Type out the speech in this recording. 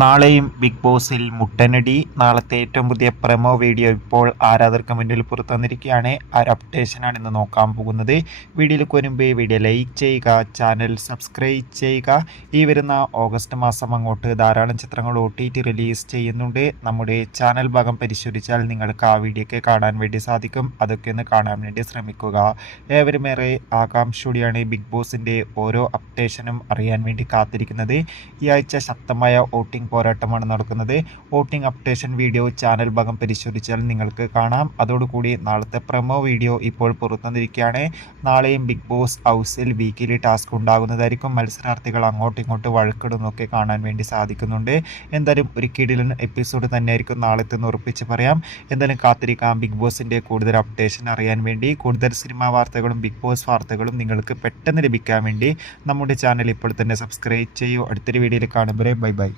നാളെയും ബിഗ് ബോസിൽ മുട്ടനടി. നാളത്തെ ഏറ്റവും പുതിയ പ്രമോ വീഡിയോ ഇപ്പോൾ ആരാധകർക്ക് മുന്നിൽ പുറത്തു വന്നിരിക്കുകയാണ്. ആ ഒരു അപ്ഡേഷനാണ് ഇന്ന് നോക്കാൻ പോകുന്നത്. വീഡിയോയിലേക്ക് വരുമ്പോൾ വീഡിയോ ലൈക്ക് ചെയ്യുക, ചാനൽ സബ്സ്ക്രൈബ് ചെയ്യുക. ഈ വരുന്ന ഓഗസ്റ്റ് മാസം അങ്ങോട്ട് ധാരാളം ചിത്രങ്ങൾ OTT റിലീസ് ചെയ്യുന്നുണ്ട്. നമ്മുടെ ചാനൽ ഭാഗം പരിശോധിച്ചാൽ നിങ്ങൾക്ക് ആ വീഡിയോയ്ക്ക് കാണാൻ വേണ്ടി സാധിക്കും. അതൊക്കെ ഒന്ന് കാണാൻ വേണ്ടി ശ്രമിക്കുക. ഏവരും ഏറെ ആകാംക്ഷയോടെയാണ് ബിഗ് ബോസിൻ്റെ ഓരോ അപ്ഡേഷനും അറിയാൻ വേണ്ടി കാത്തിരിക്കുന്നത്. ഈ ആഴ്ച ശക്തമായ വോട്ടിംഗ് പോരാട്ടമാണ് നടക്കുന്നത്. വോട്ടിംഗ് അപ്ഡേഷൻ വീഡിയോ ചാനൽ ഭാഗം പരിശോധിച്ചാൽ നിങ്ങൾക്ക് കാണാം. അതോടുകൂടി നാളത്തെ പ്രമോ വീഡിയോ ഇപ്പോൾ പുറത്തുവന്നിരിക്കുകയാണ്. നാളെയും ബിഗ് ബോസ് ഹൗസിൽ വീക്കിലി ടാസ്ക് ഉണ്ടാകുന്നതായിരിക്കും. മത്സരാർത്ഥികൾ അങ്ങോട്ടും ഇങ്ങോട്ടും വഴക്കിടുന്നൊക്കെ കാണാൻ വേണ്ടി സാധിക്കുന്നുണ്ട്. എന്തായാലും ഒരു കിടിലൻ എപ്പിസോഡ് തന്നെയായിരിക്കും നാളത്തെ എന്ന് ഉറപ്പിച്ച് പറയാം. എന്തായാലും കാത്തിരിക്കാം ബിഗ് ബോസിൻ്റെ കൂടുതൽ അപ്ഡേഷൻ അറിയാൻ വേണ്ടി. കൂടുതൽ സിനിമാ വാർത്തകളും ബിഗ് ബോസ് വാർത്തകളും നിങ്ങൾക്ക് പെട്ടെന്ന് ലഭിക്കാൻ വേണ്ടി നമ്മുടെ ചാനൽ ഇപ്പോൾ തന്നെ സബ്സ്ക്രൈബ് ചെയ്യൂ. അടുത്തൊരു വീഡിയോയിൽ കാണുമ്പോൾ ബൈ ബൈ.